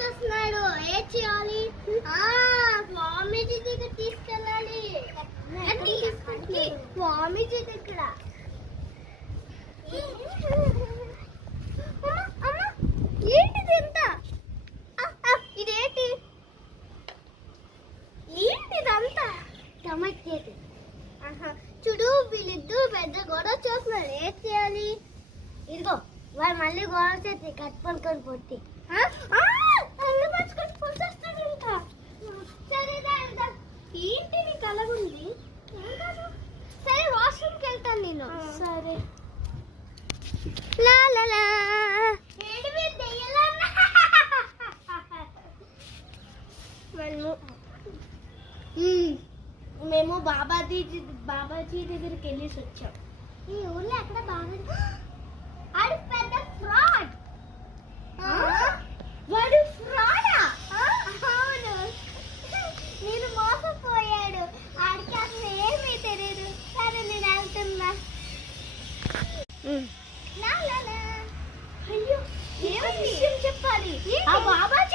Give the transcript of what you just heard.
వచ్చేస్తున్నాడు. ఏం చేయాలి? స్వామీజీ దగ్గర తీసుకెళ్ళాలి. స్వామీజీ దగ్గర ఏంటిది ఎంత? ఇదేంటి? ఏంటిదంతా? టమాటా. చూడు, వీళ్ళిద్దరు పెద్ద గొడవ చూస్తున్నారు. ఏం చేయాలి? ఇదిగో వాడు మళ్ళీ గొడవ చేసి కట్టుకొని పొట్టి ఏంటి నీకు అలాగుంది? సరే, వాష్రూమ్కి వెళ్తాను నేను. సరే. మేము బాబాజీ దగ్గరికి వెళ్ళేసి వచ్చాం. ఈ ఊర్లో ఎక్కడ బాబాజీ? ఆడు పెద్ద ఫ్రాడ్. వాడు ఫ్రాడా? అవును, నేను మోసపోయాడు. ఆడికి అసలు ఏమీ తెలియదు. సరే, నేను వెళ్తున్నా. అయ్యో, ఏమని విషయం చెప్పాలి? ఆ బాబాజీ